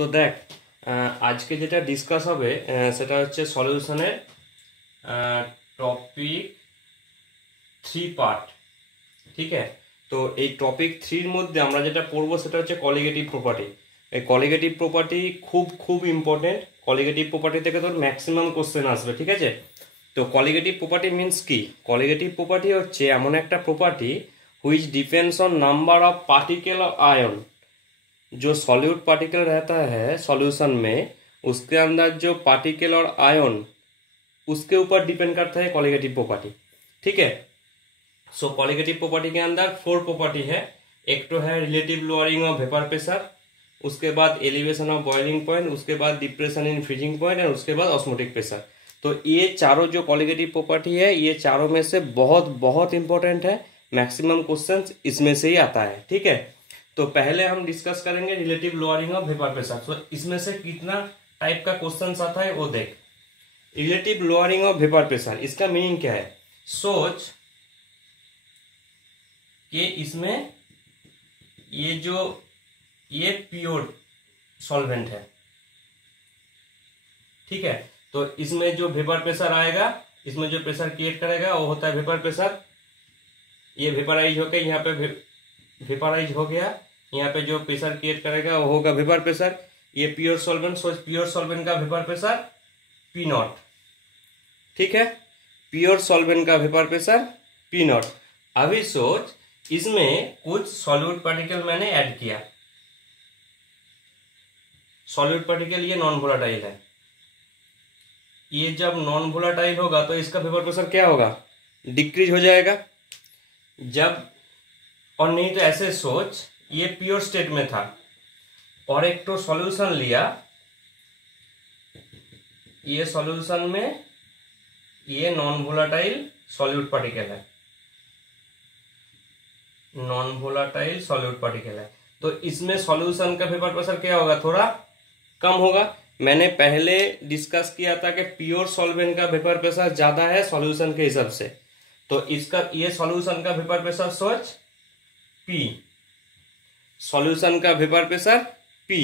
তো দেখ, আজকে যেটা ডিসকাস হবে সেটা হচ্ছে সলিউশনের টপিক 3 পার্ট। ঠিক আছে, তো এই টপিক 3-র মধ্যে আমরা যেটা পড়বো সেটা হচ্ছে কলিগেটিভ প্রপার্টি। এই কলিগেটিভ প্রপার্টি খুব খুব ইম্পর্টেন্ট। কলিগেটিভ প্রপার্টি থেকে তোর ম্যাক্সিমাম কোশ্চেন আসবে। ঠিক আছে, তো কলিগেটিভ প্রপার্টি মিন্স কি? কলিগেটিভ প্রপার্টি হচ্ছে এমন একটা property which depends on number of particle of ion. जो सॉल्यूट पार्टिकल रहता है सॉल्यूशन में, उसके अंदर जो पार्टिकल और आयन उसके ऊपर डिपेंड करता है कॉलिगेटिव प्रॉपर्टी। ठीक है, सो कॉलिगेटिव प्रॉपर्टी के अंदर 4 प्रॉपर्टी है। एक तो है relative lowering of vapour pressure, उसके बाद एलिवेशन ऑफ बॉइलिंग पॉइंट, उसके बाद डिप्रेशन इन फ्रीजिंग पॉइंट और उसके बाद ऑस्मोटिक प्रेशर। तो ये चारों जो कॉलिगेटिव प्रॉपर्टी है, ये चारों में से बहुत बहुत इंपॉर्टेंट है। मैक्सिमम क्वेश्चंस इसमें से ही आता है। ठीक है, तो पहले हम डिस्कस करेंगे relative lowering of vapour pressure. तो इसमें से कितना टाइप का क्वेश्चंस आता है वो देख। Relative lowering of vapour pressure, इसका मीनिंग क्या है? सोच कि इसमें ये प्योर सॉल्वेंट है। ठीक है, तो इसमें जो वेपर प्रेशर आएगा, इसमें जो प्रेशर क्रिएट करेगा वो होता है वेपर प्रेशर। ये वेपराइज होकर यहाँ पे वेपराइज हो गया, यहाँ पे जो प्रेशर क्रिएट करेगा वो होगा वेपर प्रेशर। ये प्योर सॉल्वेंट, सोच प्योर सॉल्वेंट का वेपर प्रेशर पी नॉट। ठीक है, प्योर सॉल्वेंट का वेपर प्रेशर पी नॉट। अभी सोच इसमें कुछ सॉल्यूट पार्टिकल मैंने ऐड किया। सॉल्यूट पार्टिकल ये नॉन वोलाटाइल है। ये जब नॉन वोलाटाइल होगा तो इसका वेपर प्रेशर क्या होगा? डिक्रीज हो जाएगा। जब और नहीं तो ऐसे सोच, ये प्योर स्टेट में था और एक तो सॉल्यूशन लिया, ये सॉल्यूशन में ये नॉन वोलाटाइल सॉल्यूट पार्टिकल है, नॉन वोलाटाइल सॉल्यूट पार्टिकल है। तो इसमें सॉल्यूशन का वेपर प्रेशर क्या होगा? थोड़ा कम होगा। मैंने पहले डिस्कस किया था कि प्योर सॉल्वेंट का वेपर प्रेशर ज्यादा है सॉल्यूशन के हिसाब से। तो इसका ये सॉल्यूशन का वेपर प्रेशर सोच P, सॉल्यूशन का वेपर प्रेशर P।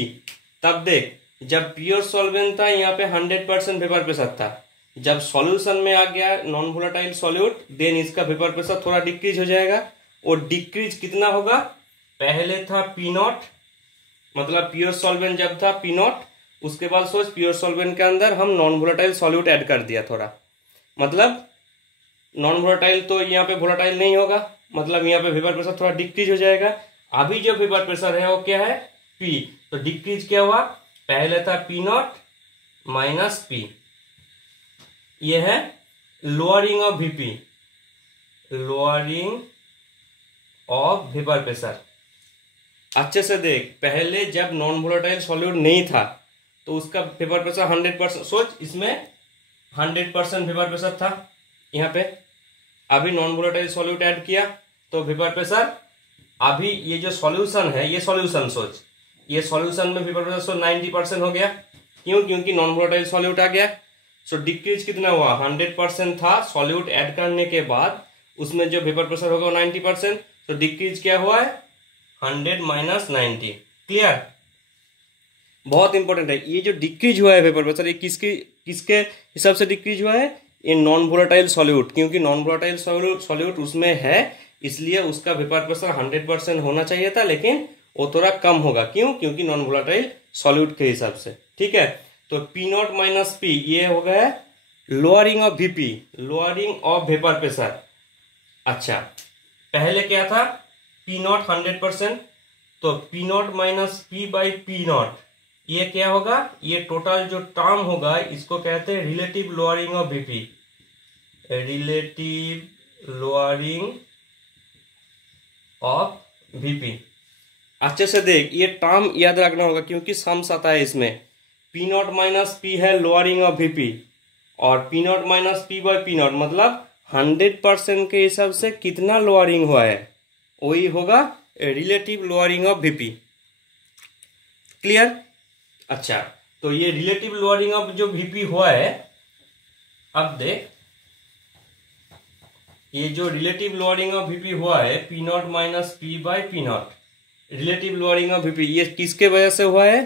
तब देख, जब प्योर सॉल्वेंट था यहाँ पे 100% वेपर प्रेशर था। जब सॉल्यूशन में आ गया नॉन वोलाटाइल सॉल्यूट, देन इसका वेपर प्रेशर थोड़ा डिक्रीज हो जाएगा। और डिक्रीज कितना होगा? पहले था P नॉट, मतलब प्योर सॉल्वेंट जब था P नॉट, उसके बाद सोच प्योर सॉल्वेंट के अंदर हम नॉन वोलाटाइल सॉल्यूट ऐड कर दिया थोड़ा, मतलब नॉन वोलाटाइल तो यहाँ पे वोलाटाइल नहीं होगा, मतलब यहाँ पे वेपर प्रेशर थोड़ा डिक्रीज हो जाएगा। अभी जो वेपर प्रेशर है वो क्या है? P। तो डिक्रीज क्या हुआ? पहले था P नॉट माइनस P। ये है lowering of VP, lowering of vapour pressure. अच्छे से देख, पहले जब नॉन वोलाटाइल सॉल्यूट नहीं था तो उसका वेपर प्रेशर 100%, सोच इसमें 100% वेपर प्रेशर था यहाँ पे। अभी नॉन वोलाटाइल सॉल्यूट ऐड किया तो वेपर प्रेशर, अभी ये जो सॉल्यूशन है, ये सॉल्यूशन सोच, ये सॉल्यूशन में वेपर प्रेशर 90% हो गया। क्यों? क्योंकि नॉन वोलाटाइल सॉल्यूट आ गया। सो डिक्रीज कितना हुआ? 100% था सॉल्यूट ऐड करने के बाद, उसमें जो वेपर प्रेशर होगा 90%। तो डिक्रीज क्या हुआ है? 100 माइनस 90। क्लियर? बहुत इंपॉर्टेंट है। ये जो डिक्रीज हुआ है वेपर प्रेशर, ये किसके हिसाब से डिक्रीज हुआ है? ये नॉन वोलाटाइल सॉल्यूट, क्योंकि नॉन वोलाटाइल सॉल्यूट उसमें है, इसलिए उसका वेपर प्रेशर 100% होना चाहिए था, लेकिन वो थोड़ा कम होगा। क्यों? क्योंकि नॉन वोलाटाइल सॉल्यूट के हिसाब से। ठीक है, तो P नॉट माइनस P ये हो गया lowering of VP, lowering of vapour pressure. अच्छा, पहले क्या था? P नॉट 100%, तो P not minus P by P not, ये क्या होगा? ये टोटल जो टर्म होगा इसको कहते हैं relative lowering of VP, relative lowering of VP। अच्छे से देख, ये टर्म याद रखना होगा क्योंकि सम्स आता है इसमें। P नॉट माइनस P है लोअरिंग ऑफ VP, और P not minus P by P not मतलब 100% के हिसाब से कितना लोअरिंग हुआ है, वही होगा relative lowering of VP। Clear? अच्छा, तो ये रिलेटिव लोअरिंग ऑफ जो VP हुआ है, अब देख ये जो रिलेटिव लोअरिंग ऑफ VP हुआ है P not minus P by P not, relative lowering of VP, ये किसके वजह से हुआ है?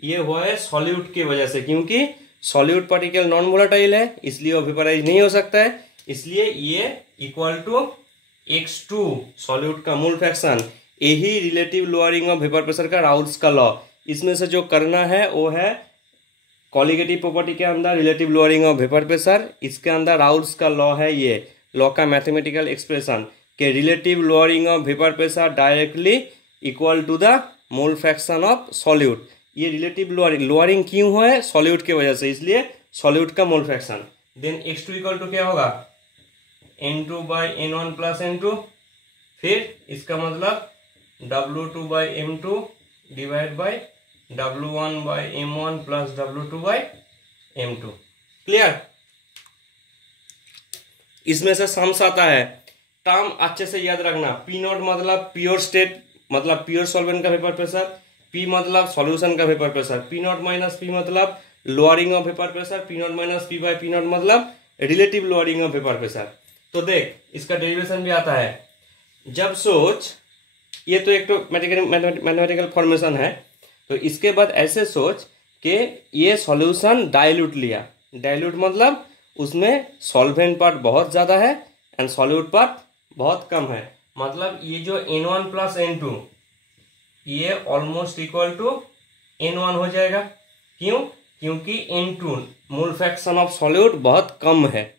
ये हुआ है सॉल्यूट की वजह से, क्योंकि सॉल्यूट पार्टिकल नॉन वोलेटाइल है इसलिए वो वेपराइज नहीं हो सकता है, इसलिए ये इक्वल टू x2 सॉल्यूट का मोल फ्रैक्शन। यही relative lowering of vapour pressure का राउल्स का लॉ। इसमें से जो करना है वो है कॉलिगेटिव प्रॉपर्टी के अंदर relative lowering of vapour pressure, इसके अंदर राउल्स का लॉ है, ये लॉ का मैथमेटिकल एक्सप्रेशन के relative lowering of vapour pressure directly equal to the mole fraction of solute. ये रिलेटिव लोअरिंग क्यों हुआ है? सॉल्यूट की वजह से, इसलिए सॉल्यूट का mole fraction. Then x2 equal to क्या होगा? n2 by n1 plus n2, फिर इसका मतलब W2 by m2 divide by W1 by m1 plus W2 by m2। Clear? इसमें से सम्स आता है, टर्म अच्छे से याद रखना। पी नॉट मतलब प्योर स्टेट, मतलब प्योर सॉल्वेंट का वेपर प्रेशर, पी मतलब सॉल्यूशन का vapour pressure, P not minus P मतलब lowering of vapour pressure, P not minus P by P naught मतलब relative lowering of vapour pressure. तो देख इसका डेरिवेशन भी आता है। जब सोच, ये तो एक तो मैथमेटिकल फॉर्मेशन है, तो इसके बाद ऐसे सोच कि ये सॉल्यूशन डाइल्यूट लिया। डाइल्यूट मतलब उसमें सॉल्वेंट पार्ट बहुत ज्यादा है एंड सॉल्यूट पार्ट बहुत कम है। मतलब ये जो n1 प्लस n2 ये ऑलमोस्ट इक्वल टू n1 हो जाएगा। क्यों? क्योंकि n2 mole fraction of solute बहुत कम है।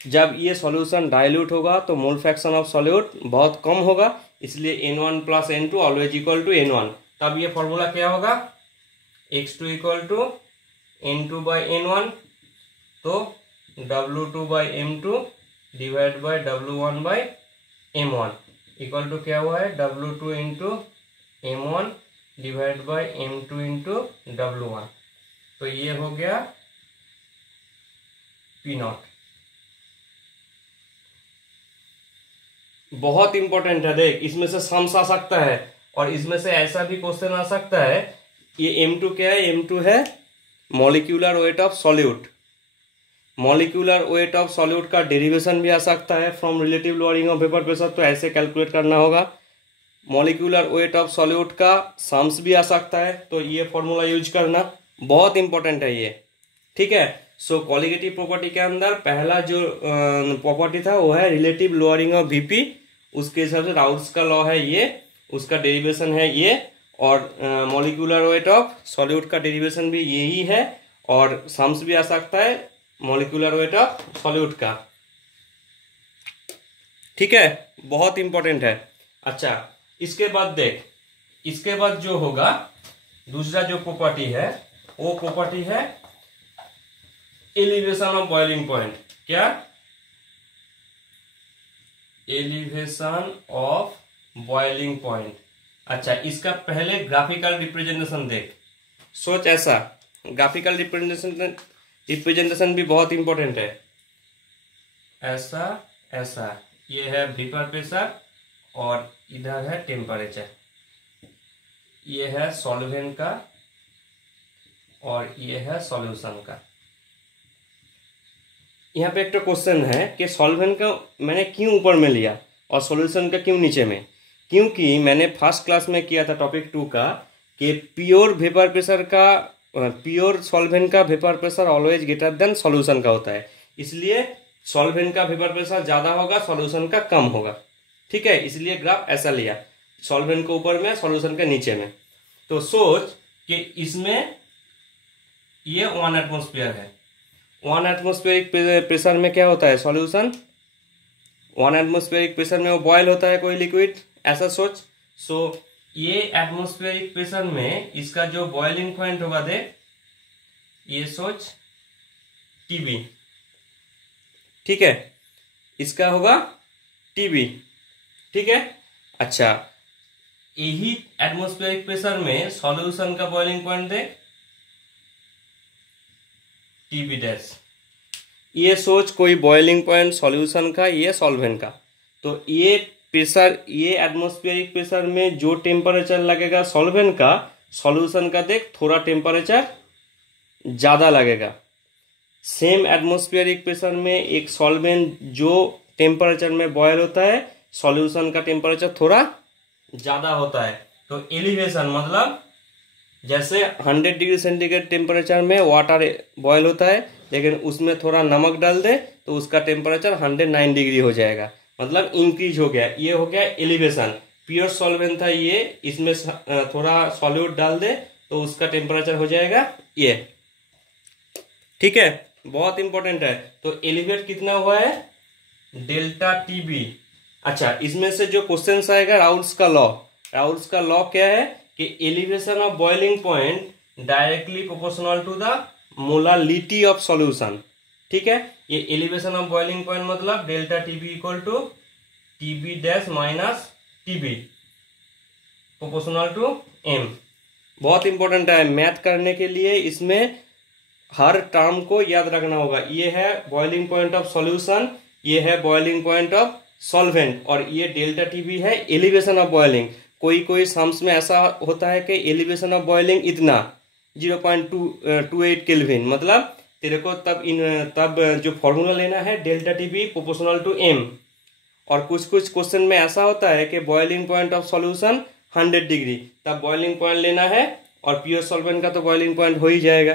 जब ये सॉल्यूशन डाइल्यूट होगा तो मोल फ्रैक्शन ऑफ सॉल्यूट बहुत कम होगा, इसलिए n1 plus n2 always equal to n1। तब ये फॉर्मूला क्या होगा? x2 equal to n2 by n1, तो W2 by m2 divide by W1 by m1 equal to क्या हुआ है? W2 into m1 divide by m2 into W1। तो ये हो गया P नॉट। बहुत इंपॉर्टेंट है, देख इसमें से सम्स आ सकता है और इसमें से ऐसा भी क्वेश्चन आ सकता है। ये m2 क्या है? m2 है molecular weight of solute. Molecular weight of solute का डेरिवेशन भी आ सकता है from relative lowering of vapour pressure, तो ऐसे कैलकुलेट करना होगा। मॉलिक्यूलर वेट ऑफ सॉल्यूट का सम्स भी आ सकता है, तो ये फॉर्मूला यूज करना बहुत इंपॉर्टेंट है ये। ठीक है, सो कॉलिगेटिव प्रॉपर्टी के अंदर पहला जो प्रॉपर्टी था वो है रिलेटिव लोअरिंग ऑफ वीपी, उसके हिसाब से राउल्स का लॉ है ये, उसका डेरिवेशन है ये, और मॉलिक्यूलर वेट ऑफ सॉल्यूट का डेरिवेशन भी यही है, और सम्स भी आ सकता है मॉलिक्यूलर वेट ऑफ सॉल्यूट का। ठीक है, बहुत इंपॉर्टेंट है। अच्छा, इसके बाद देख, इसके बाद जो होगा दूसरा जो प्रॉपर्टी है वो प्रॉपर्टी है एलिवेशन ऑफ बॉइलिंग पॉइंट। क्या? Elevation of boiling point. अच्छा, इसका पहले ग्राफिकल रिप्रेजेंटेशन देख। सोच ऐसा, ग्राफिकल रिप्रेजेंटेशन भी बहुत इंपॉर्टेंट है। ऐसा ऐसा, ये है वेपर प्रेशर और इधर है टेम्परेचर, ये है सॉल्वेंट का और ये है सॉल्यूशन का। यहाँ पे एक तो क्वेश्चन है कि सॉल्वेंट का मैंने क्यों ऊपर में लिया और सॉल्यूशन का क्यों नीचे में? क्योंकि मैंने फर्स्ट क्लास में किया था टॉपिक 2 का कि प्योर वेपर प्रेशर का, प्योर सॉल्वेंट का vapour pressure always greater than solution का होता है, इसलिए सॉल्वेंट का वेपर प्रेशर ज्यादा होगा, सॉल्यूशन का कम होगा। ठीक है, इसलिए ग्राफ ऐसा लिया, सॉल्वेंट को ऊपर में सॉल्यूशन के नीचे में। तो सोच कि इसमें ये 1 एटमॉस्फेयर है, 1 एटमॉस्फेरिक प्रेशर में क्या होता है? सॉल्यूशन 1 एटमॉस्फेरिक प्रेशर में वो बॉयल होता है कोई लिक्विड, ऐसा सोच। सो ये एटमॉस्फेरिक प्रेशर में इसका जो बॉइलिंग पॉइंट होगा, देख ये सोच टीबी। ठीक है, इसका होगा टीबी। ठीक है, अच्छा, यही एटमॉस्फेरिक प्रेशर में सॉल्यूशन का बॉइलिंग पॉइंट देख टीबी डैश। ये सोच कोई बॉइलिंग पॉइंट सॉल्यूशन का, ये सॉल्वेंट का। तो ये प्रेशर, ये एटमॉस्फेरिक प्रेशर में जो टेम्परेचर लगेगा सॉल्वेंट का, सॉल्यूशन का देख थोड़ा टेम्परेचर ज्यादा लगेगा। सेम एटमॉस्फेरिक प्रेशर में एक सॉल्वेंट जो टेम्परेचर में बॉयल होता है, सॉल्यूशन का टेम्परेचर थोड़ा ज्यादा होता है। तो एलिवेशन मतलब जैसे 100 डिग्री सेंटीग्रेड टेम्परेचर में वाटर बॉयल होता है, लेकिन उसमें थोड़ा नमक डाल दे तो उसका टेम्परेचर 109 डिग्री हो जाएगा, मतलब इंक्रीज हो गया। ये हो गया एलिवेशन। प्योर सॉल्वेंट था ये, इसमें थोड़ा सॉल्यूट डाल दे तो उसका टेम्परेचर हो जाएगा ये। ठीक है, बहुत इंपॉर्टेंट है। तो एलिवेट कितना हुआ है, डेल्टा टीबी। अच्छा, इसमें से जो क्वेश्चन आएगा राउल्स का लॉ। राउल्स का लॉ क्या है कि elevation of boiling point directly proportional to the molality of solution. ठीक है, ये एलिवेशन ऑफ बॉइलिंग पॉइंट मतलब delta TB equal to TB dash minus TB proportional to M. बहुत इंपॉर्टेंट है मैथ करने के लिए, इसमें हर टर्म को याद रखना होगा। ये है बॉइलिंग पॉइंट ऑफ सॉल्यूशन, ये है बॉइलिंग पॉइंट ऑफ सॉल्वेंट, और ये डेल्टा टीबी है एलिवेशन ऑफ बॉइलिंग। कोई कोई सम्स में ऐसा होता है कि एलिवेशन ऑफ बॉइलिंग इतना 0.28 केल्विन, मतलब तेरे को तब जो फॉर्मूला लेना है delta TB proportional to M. और कुछ कुछ क्वेश्चन में ऐसा होता है कि boiling point of solution 100 degree, तब बॉइलिंग पॉइंट लेना है, और प्योर सॉल्वेंट का तो बॉइलिंग पॉइंट हो ही जाएगा।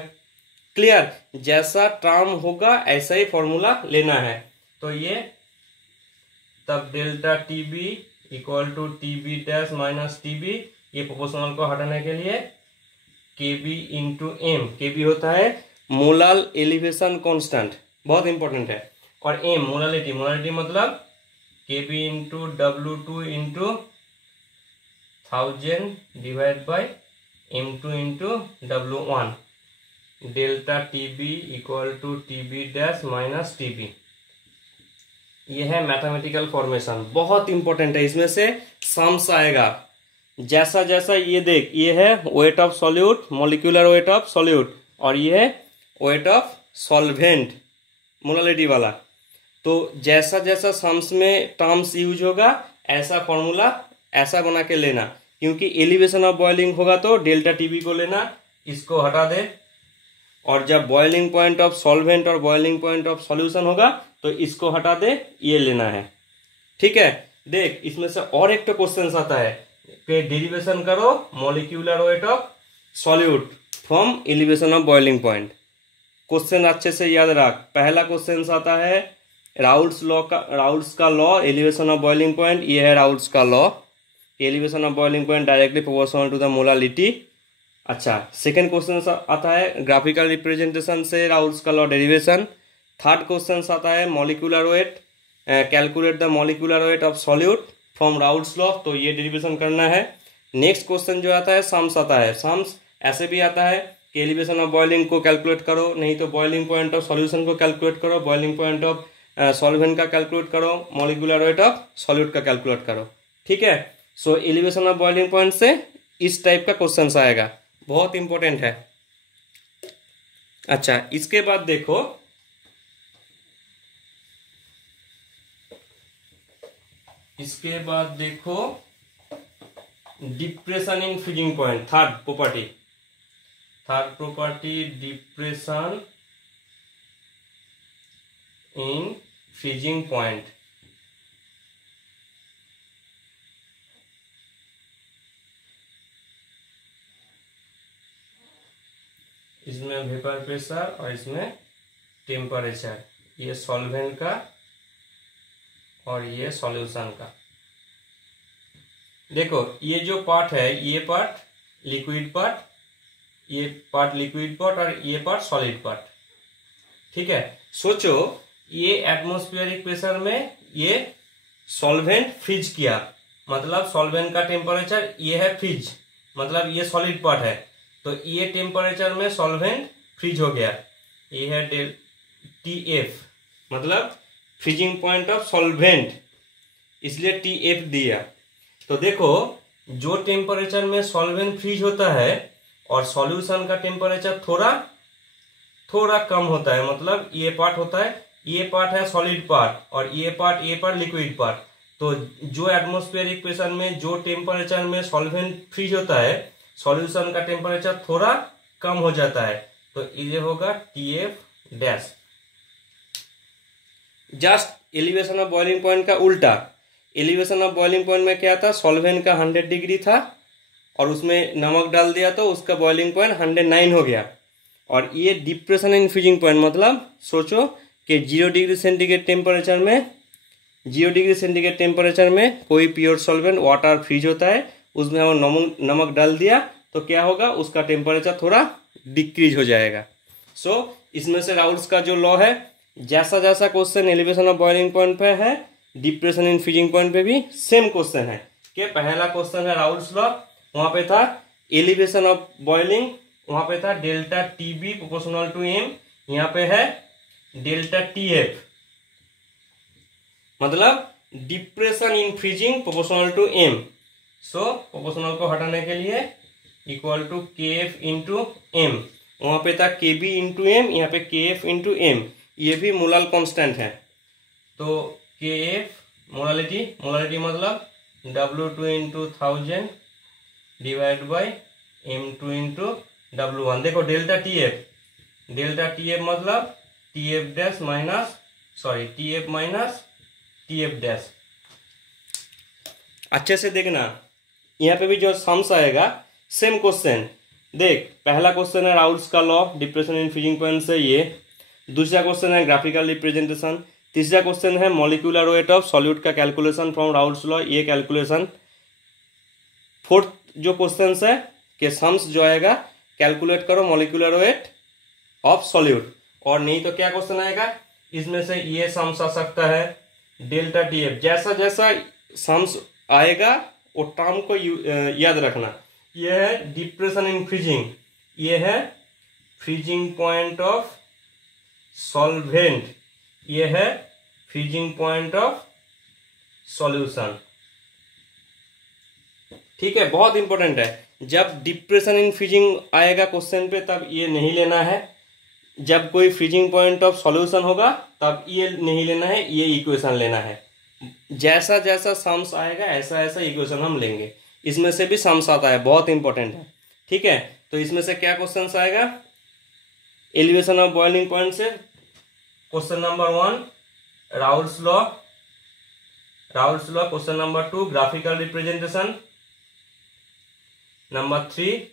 क्लियर, जैसा टर्म होगा ऐसा ही फॉर्मूला लेना है। तो ये तब delta TB equal to TB dash minus TB, ये प्रोपोर्शनल को हटाने के लिए केबी इंटू एम। केबी होता है मोलाल एलिवेशन कांस्टेंट, बहुत इंपॉर्टेंट है। और एम मोलालिटी, मोलालिटी मतलब KB into W2 into 1000 divide by M2 into W1। Delta TB equal to TB dash minus TB. ये है मैथमेटिकल फॉर्मेशन, बहुत इंपॉर्टेंट है। इसमें से सम्स आएगा जैसा जैसा, ये देख, ये है wait of solute, molecular weight of solute, और ये है वेट ऑफ सॉल्वेंट मोलालिटी वाला। तो जैसा जैसा सम्स में टर्म्स यूज होगा ऐसा फॉर्मूला ऐसा बना के लेना, क्योंकि एलिवेशन ऑफ बॉइलिंग होगा तो डेल्टा टीबी को लेना, इसको हटा दे, और जब बॉइलिंग पॉइंट ऑफ सॉल्वेंट और बॉइलिंग पॉइंट ऑफ सॉल्यूशन होगा तो इसको हटा दे, ये लेना है। ठीक है, देख इसमें से और एक तो क्वेश्चन आता है कि डेरिवेशन करो molecular weight of solute from elevation of boiling point. Question अच्छे से याद रख। पहला क्वेश्चन आता है राउल्स का law elevation of boiling point, ये है राउल्स का law, elevation of boiling point directly proportional to the molality. अच्छा, सेकेंड क्वेश्चन आता है ग्राफिकल रिप्रेजेंटेशन से राउल्स का लॉ डेरिवेशन। थर्ड क्वेश्चन आता है molecular weight, calculate the molecular weight of solute from Raoult's law, तो ये डेरिवेशन करना है। नेक्स्ट क्वेश्चन जो आता है सम्स आता है। सम्स ऐसे भी आता है कि एलिवेशन ऑफ बॉइलिंग को कैलकुलेट करो, नहीं तो बॉइलिंग पॉइंट ऑफ सॉल्यूशन को कैलकुलेट करो, बॉइलिंग पॉइंट ऑफ सॉल्वेंट का कैलकुलेट करो, मॉलिक्यूलर वेट ऑफ सॉल्यूट का कैलकुलेट करो। ठीक है, सो एलिवेशन ऑफ बॉइलिंग पॉइंट से इस टाइप का क्वेश्चन आएगा, बहुत इंपॉर्टेंट है। अच्छा, इसके बाद देखो depression in freezing point. Third property depression in freezing point. इसमें वेपर प्रेशर और इसमें टेम्परेचर, ये सॉल्वेंट का और ये सॉल्यूशन का। देखो ये जो पार्ट है, ये पार्ट लिक्विड पार्ट, ये पार्ट लिक्विड पार्ट और ये पार्ट सॉलिड पार्ट। ठीक है, सोचो ये एटमॉस्फेरिक प्रेशर में ये सॉल्वेंट फ्रीज किया, मतलब सॉल्वेंट का टेम्परेचर ये है फ्रीज, मतलब ये सॉलिड पार्ट है, तो ये टेम्परेचर में सॉल्वेंट फ्रीज हो गया। ये है TF, मतलब फ्रीजिंग पॉइंट ऑफ सॉल्वेंट, इसलिए TF दिया। तो देखो जो टेम्परेचर में सॉल्वेंट फ्रीज होता है और सॉल्यूशन का टेम्परेचर थोड़ा कम होता है, मतलब ये पार्ट होता है, ये पार्ट है सॉलिड पार्ट और ये पार्ट लिक्विड पार्ट। तो जो एटमॉस्फेरिक प्रेशर में जो टेम्परेचर में सॉल्वेंट फ्रीज होता है, सॉल्यूशन का टेम्परेचर थोड़ा कम हो जाता है, तो ये होगा TF dash. Just elevation of boiling point का उल्टा। एलिवेशन ऑफ बॉइलिंग पॉइंट में क्या था, सॉल्वेंट का 100 डिग्री था और उसमें नमक डाल दिया तो उसका बॉइलिंग पॉइंट 109 हो गया। और ये डिप्रेशन इन फ्रीजिंग पॉइंट मतलब सोचो कि 0 डिग्री सेंटीग्रेड टेम्परेचर में कोई प्योर सॉल्वेंट वाटर फ्रीज होता है, उसमें हम नमक डाल दिया तो क्या होगा, उसका टेम्परेचर थोड़ा डिक्रीज हो जाएगा। सो इसमें से राउल्स का जो लॉ है, जैसा जैसा question elevation of boiling point पे है, डिप्रेशन इन फ्रीजिंग पॉइंट पे भी सेम क्वेश्चन है। कि पहला क्वेश्चन है राउल्स लॉ, वहां पे था एलिवेशन ऑफ बॉइलिंग, वहां पे था delta TB proportional to M, यहाँ पे है डेल्टा टीएफ मतलब depression in freezing proportional to M. So proportional को हटाने के लिए equal to K F into M, वहां पे था के बी इंटू एम, यहाँ पे के एफ इंटू एम, ये भी मोलल कांस्टेंट है। तो के एफ मोलालिटी मतलब W2 into 1000 divide by M2 into W1। देखो डेल्टा टी एफ मतलब TF माइनस TF। अच्छे से देखना, यहाँ पे भी जो सम्स आएगा सेम क्वेश्चन। देख पहला क्वेश्चन है राउल्स का law depression in freezing point से ये, दूसरा क्वेश्चन है ग्राफिकल रिप्रेजेंटेशन, तीसरा क्वेश्चन है मॉलिक्यूलर वेट ऑफ सॉल्यूट का कैलकुलेशन फ्रॉम राउल्स लॉ, ये कैलकुलेशन। फोर्थ जो क्वेश्चन है कि सम्स जो आएगा कैलकुलेट करो मॉलिक्यूलर वेट ऑफ सॉल्यूट, और नहीं तो क्या क्वेश्चन आएगा, इसमें से ये सम्स आ सकता है डेल्टा टी एफ। जैसा जैसा सम्स आएगा वो टर्म को याद रखना। ये है डिप्रेशन इन फ्रीजिंग, ये है फ्रीजिंग पॉइंट ऑफ सॉल्वेंट, ये है फ्रीजिंग पॉइंट ऑफ सॉल्यूशन। ठीक है, बहुत इंपॉर्टेंट है। जब डिप्रेशन इन फ्रीजिंग आएगा क्वेश्चन पे तब ये नहीं लेना है, जब कोई फ्रीजिंग पॉइंट ऑफ सॉल्यूशन होगा तब ये नहीं लेना है, ये इक्वेशन लेना है। जैसा जैसा सम्स आएगा ऐसा ऐसा इक्वेशन हम लेंगे। इसमें से भी सम्स आता है, बहुत इंपॉर्टेंट है। ठीक है, तो इसमें से क्या क्वेश्चन आएगा, एलिवेशन ऑफ बॉइलिंग पॉइंट से question number 1 Raoult's law, question number 2 graphical representation, number 3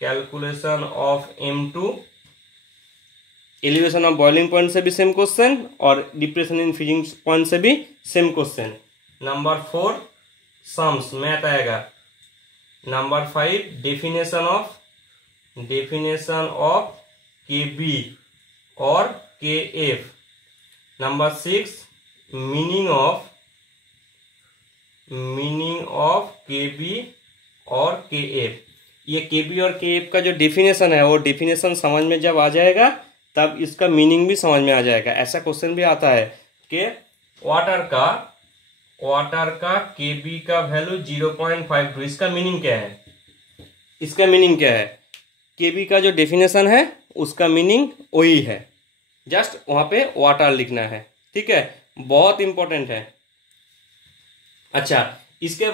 calculation of M2, elevation of boiling point से भी सेम क्वेश्चन और डिप्रेशन इन फ्रीजिंग पॉइंट से भी same question. Number 4 sums math आएगा। Number 5 definition of KB और KF। Number 6 meaning of KB और KF। ये KB और KF का जो डेफिनेशन है वो डेफिनेशन समझ में जब आ जाएगा तब इसका मीनिंग भी समझ में आ जाएगा। ऐसा क्वेश्चन भी आता है कि वाटर का KB का वैल्यू 0.52, इसका मीनिंग क्या है, KB का जो डेफिनेशन है उसका मीनिंग वही है, जस्ट वहां पे वाटर लिखना है। ठीक है, बहुत इंपॉर्टेंट है। अच्छा, इसके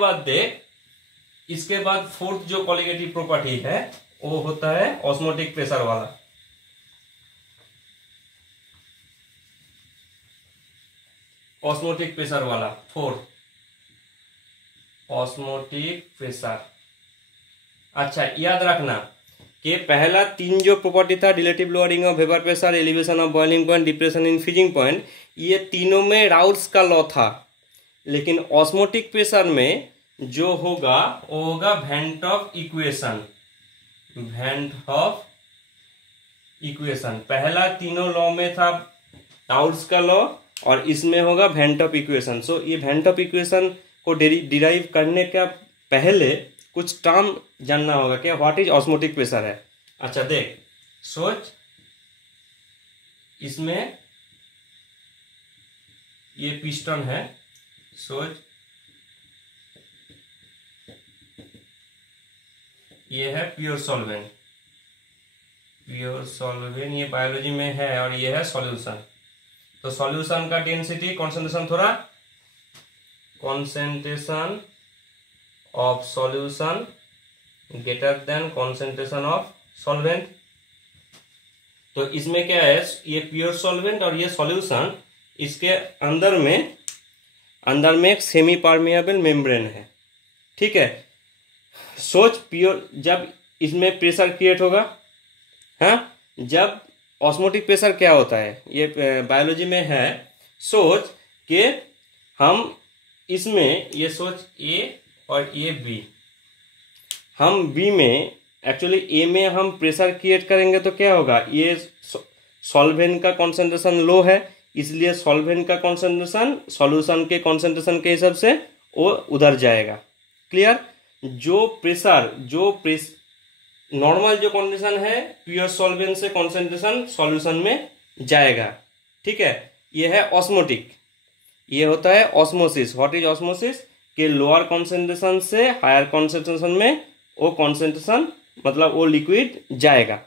बाद फोर्थ जो कॉलिगेटिव प्रॉपर्टी है वो होता है ऑस्मोटिक प्रेशर वाला। Fourth osmotic pressure. अच्छा, याद रखना कि पहला 3 जो प्रॉपर्टी था relative lowering of vapour pressure, elevation of boiling point, depression in freezing point, ये तीनों में राउल्स का लॉ था। लेकिन ऑस्मोटिक प्रेशर में जो होगा वो होगा वेंट ऑफ इक्वेशन। पहला तीनों लॉ में था राउल्स का लॉ और इसमें होगा वेंट ऑफ इक्वेशन। सो ये वेंट ऑफ इक्वेशन को डिराइव करने का पहले कुछ टर्म जानना होगा कि व्हाट इज ऑस्मोटिक प्रेशर है। अच्छा देख, सोच इसमें ये पिस्टन है, सोच ये है प्योर सॉल्वेंट, ये बायोलॉजी में है, और ये है सॉल्यूशन। तो सॉल्यूशन का density concentration of solution greater than concentration of solvent. तो इसमें क्या है, ये प्योर सॉल्वेंट और ये सॉल्यूशन, इसके अंदर में एक सेमी परमेएबल मेम्ब्रेन है। ठीक है। सोच प्योर जब इसमें प्रेशर क्रिएट होगा, हाँ, जब ऑस्मोटिक प्रेशर क्या होता है ये बायोलॉजी में है। सोच कि हम इसमें ये सोच ए और ये बी, हम बी में एक्चुअली ए में हम प्रेशर क्रिएट करेंगे तो क्या होगा, ये सॉल्वेंट का कॉन्सेंट्रेशन लो है, इसलिए सॉल्वेंट का कॉन्सेंट्रेशन सॉल्यूशन के कॉन्सेंट्रेशन के हिसाब से वो उधर जाएगा। क्लियर। जो नॉर्मल जो कंडीशन है प्योर सॉल्वेंट से कॉन्सेंट्रेशन सॉल्यूशन में जाएगा। ठीक है, ये है ऑस्मोटिक, ये होता है ऑस्मोसिस। What is osmosis? के लोअर कॉन्सेंट्रेशन से हायर कॉन्सेंट्रेशन में वो कॉन्सेंट्रेशन मतलब वो लिक्विड जाएगा।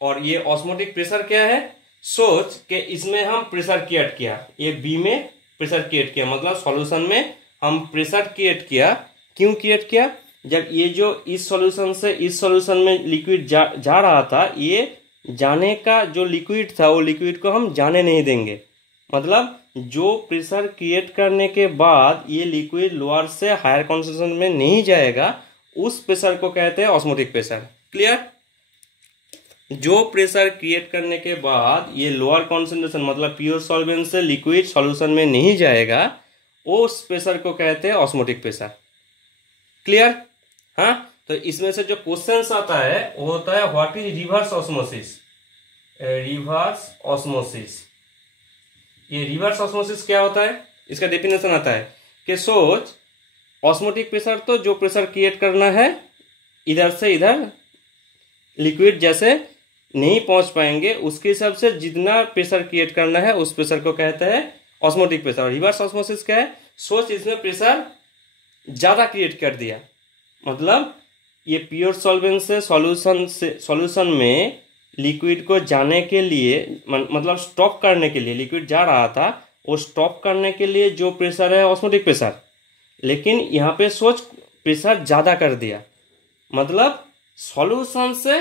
और ये ऑस्मोटिक प्रेशर क्या है? सोच के इसमें हम प्रेशर क्रिएट किया, ये बी में प्रेशर क्रिएट किया, मतलब सॉल्यूशन में हम प्रेशर क्रिएट किया। क्यों क्रिएट किया? जब ये जो इस सॉल्यूशन से इस सॉल्यूशन में लिक्विड जा रहा था, ये जाने का जो लिक्विड था वो लिक्विड को हम जाने नहीं देंगे। मतलब जो प्रेशर क्रिएट करने के बाद ये लिक्विड लोअर से हायर कॉन्सेंट्रेशन में नहीं जाएगा, उस प्रेशर को कहते हैं ऑस्मोटिक प्रेशर। क्लियर। जो प्रेशर क्रिएट करने के बाद ये लोअर कॉन्सेंट्रेशन मतलब प्योर सॉल्वेंट से लिक्विड सॉल्यूशन में नहीं जाएगा, उस प्रेशर को कहते हैं ऑस्मोटिक प्रेशर। क्लियर। हाँ, तो इसमें से जो क्वेश्चन आता है वो होता है what is reverse osmosis. Reverse osmosis, ये रिवर्स ऑस्मोसिस क्या होता है? इसका डेफिनेशन आता है कि सोच ऑस्मोटिक प्रेशर तो जो प्रेशर क्रिएट करना है इधर से इधर लिक्विड जैसे नहीं पहुंच पाएंगे, उसके हिसाब से जितना प्रेशर क्रिएट करना है उस प्रेशर को कहते हैं ऑस्मोटिक प्रेशर। और रिवर्स ऑस्मोसिस क्या है? सोच इसमें प्रेशर ज्यादा क्रिएट कर दिया, मतलब ये प्योर सॉल्वेंट से सॉल्यूशन में लिक्विड को जाने के लिए मतलब स्टॉप करने के लिए लिक्विड जा रहा था, वो स्टॉप करने के लिए जो प्रेशर है ऑस्मोटिक प्रेशर, लेकिन यहाँ पे सोच प्रेशर ज्यादा कर दिया, मतलब सॉल्यूशन से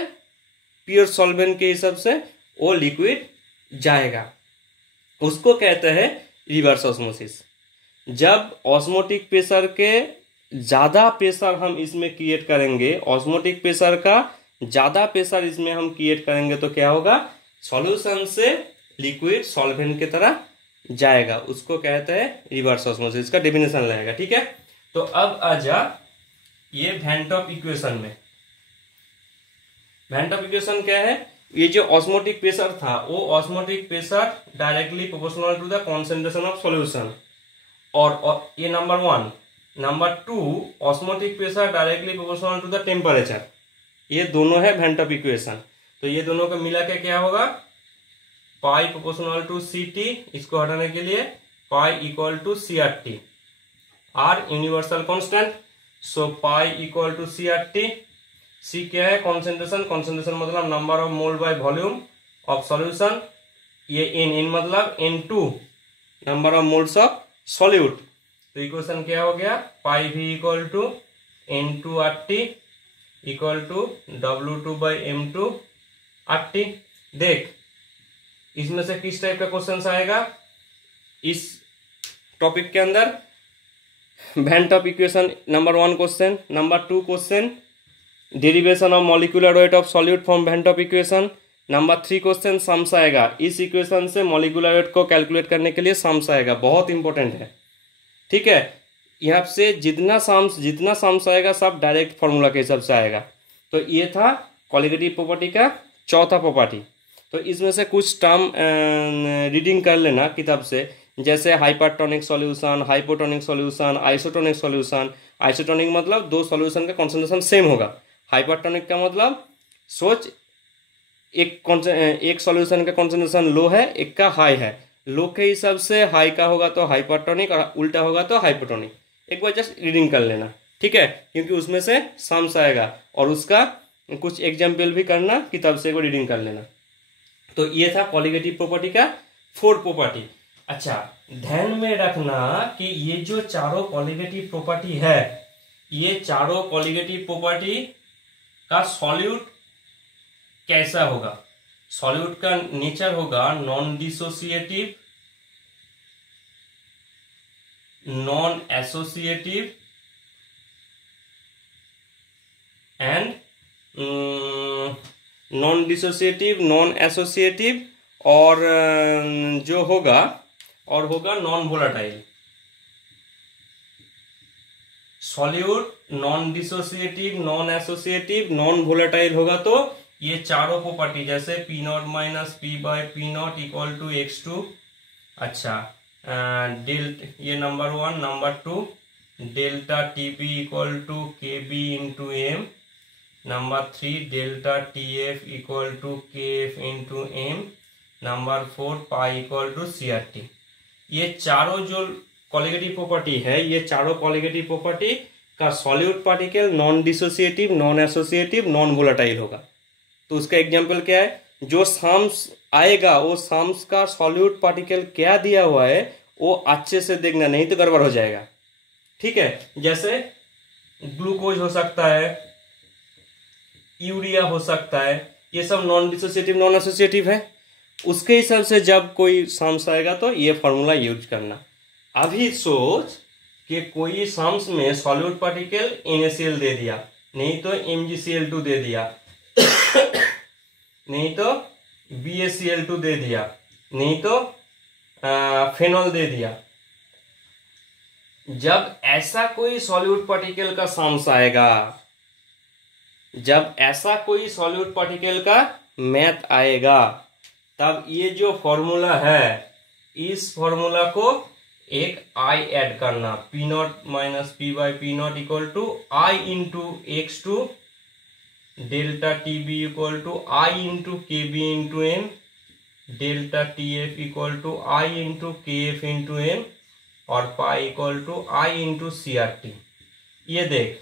प्योर सॉल्वेंट के हिसाब से वो लिक्विड जाएगा, उसको कहते हैं रिवर्स ऑस्मोसिस। जब ऑस्मोटिक प्रेशर के ज्यादा प्रेशर हम इसमें क्रिएट करेंगे, ऑस्मोटिक प्रेशर का ज्यादा प्रेशर इसमें हम क्रिएट करेंगे तो क्या होगा, सॉल्यूशन से लिक्विड सॉल्वेंट की तरह जाएगा, उसको कहते हैं रिवर्स ऑस्मोसिस। का डेफिनेशन लगेगा। ठीक है, तो अब आ जा ये वैन टॉप इक्वेशन में। वैन टॉप इक्वेशन क्या है? ये जो ऑस्मोटिक प्रेशर था वो osmotic pressure directly proportional to the concentration of solution, और ये number 1। Number 2 osmotic pressure directly proportional to the temperature. ये दोनों है वैन टॉप इक्वेशन। तो ये दोनों को मिला के क्या होगा, pi proportional to C T, इसको हटाने के लिए pi equal to C R T, R universal constant, so pi equal to C R T. C क्या है? कॉन्सेंट्रेशन, कॉन्सेंट्रेशन मतलब number of mole by volume of solution. ये इन मतलब N2 number of moles of solute. तो equation क्या हो गया, पाई भी equal to N2 RT equal to W2 by M2 RT। देख इसमें से किस टाइप का क्वेश्चन आएगा इस टॉपिक के अंदर? Van't Hoff equation number 1 question, number 2 question derivation of molecular weight of solute from van't Hoff equation, number 3 question sums आएगा। इस इक्वेशन से मॉलिक्यूलर वेट को कैलकुलेट करने के लिए सम्स आएगा, बहुत इंपॉर्टेंट है। ठीक है, यहाँ से जितना सम्स आएगा सब डायरेक्ट फॉर्मूला के हिसाब से आएगा। तो ये था कॉलिगेटिव प्रॉपर्टी का चौथा प्रॉपर्टी। तो इसमें से कुछ टर्म रीडिंग कर लेना किताब से, जैसे hypertonic solution, hypotonic solution, isotonic solution. Isotonic मतलब दो सॉल्यूशन का कॉन्सेंट्रेशन सेम होगा। हाइपरटोनिक का मतलब सोच एक सॉल्यूशन का कॉन्सेंट्रेशन लो है, एक का हाई है, लो के हिसाब से हाई का होगा तो हाइपरटोनिक और उल्टा होगा तो हाइपोटोनिक। एक बार जस्ट रीडिंग कर लेना, ठीक है, क्योंकि उसमें से सम्स आएगा और उसका कुछ एग्जाम्पल भी करना, किताब से को रीडिंग कर लेना। तो ये था कॉलिगेटिव प्रॉपर्टी का 4 प्रॉपर्टी। अच्छा, ध्यान में रखना कि ये जो चारों कॉलिगेटिव प्रॉपर्टी है, ये चारों कॉलिगेटिव प्रॉपर्टी का सॉल्यूट कैसा होगा? सॉल्यूट का नेचर होगा non dissociative, non associative non dissociative, non associative और जो होगा और होगा non volatile. Solute non dissociative, non associative, non volatile होगा तो ये चारों प्रॉपर्टी जैसे P not minus P by P not equal to x2। अच्छा, ये number 1। Number 2, delta T B equal to K B into M. Number 3, delta T F equal to K F into M. Number 4, pi equal to C R T. ये चारों जो colligative property है, ये चारों colligative property का solute particle non dissociative, non associative, non volatile होगा। तो उसका एग्जांपल क्या है, जो साम्स आएगा वो साम्स का सॉल्यूट पार्टिकल क्या दिया हुआ है वो अच्छे से देखना, नहीं तो गड़बड़ हो जाएगा। ठीक है, जैसे ग्लूकोज हो सकता है, यूरिया हो सकता है, ये सब नॉन डिसोसिएटिव, नॉन एसोसिएटिव है। उसके हिसाब से जब कोई साम्स आएगा तो ये फॉर्मूला यूज करना। अभी सोच कि कोई साम्स में सॉल्यूट पार्टिकल NaCl दे दिया, नहीं तो MgCl2 दे दिया, नहीं तो BaCl2 दे दिया, नहीं तो फेनॉल दे दिया। जब ऐसा कोई सॉल्यूट पार्टिकल का साम्स आएगा, जब ऐसा कोई सॉल्यूट पार्टिकल का मैथ आएगा, तब ये जो फॉर्मूला है, इस फॉर्मूला को एक आई ऐड करना, P not minus P by P not equal to I into x2, delta T B equal to I into K B into M, delta T F equal to I into K F into M, और pi equal to I into C R T. ये देख,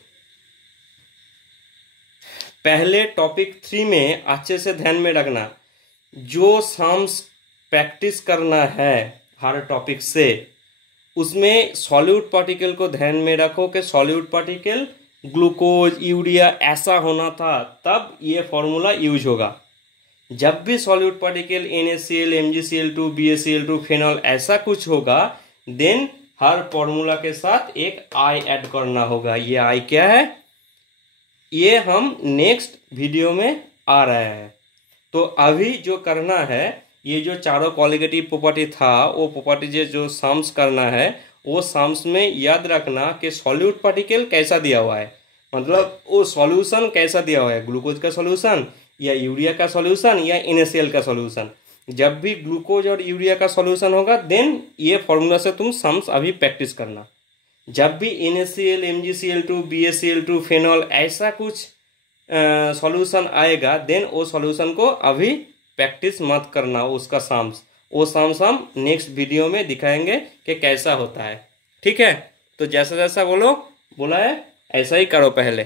पहले topic 3 में अच्छे से ध्यान में रखना, जो सम्स प्रैक्टिस करना है हर टॉपिक से, उसमें सॉल्यूट पार्टिकल को ध्यान में रखो कि सॉल्यूट पार्टिकल ग्लूकोज, यूरिया ऐसा होना था, तब ये फॉर्मूला यूज होगा। जब भी solute particle NaCl, MgCl2, BaCl2, phenol ऐसा कुछ होगा, देन हर फॉर्मूला के साथ एक आई ऐड करना होगा। ये आई क्या है, ये हम नेक्स्ट वीडियो में आ रहा है। तो अभी जो करना है, ये जो चारों कॉलिगेटिव प्रॉपर्टी था, वो प्रॉपर्टी जो सम्स करना है, वो सम्स में याद रखना कि सॉल्यूट पार्टिकल कैसा दिया हुआ है, मतलब वो सॉल्यूशन कैसा दिया हुआ है, ग्लूकोज का सॉल्यूशन या यूरिया का सॉल्यूशन या NaCl का सॉल्यूशन। जब भी ग्लूकोज और यूरिया का सॉल्यूशन होगा, देन ये फॉर्मूला से तुम सम्स अभी प्रैक्टिस करना। जब भी NaCl, MgCl2, BaCl2, फेनॉल ऐसा कुछ सॉल्यूशन आएगा, देन वो सॉल्यूशन को अभी प्रैक्टिस मत करना उसका सम्स। वो सम्स हम नेक्स्ट वीडियो में दिखाएंगे कि कैसा होता है। ठीक है, तो जैसा जैसा बोला है ऐसा ही करो पहले।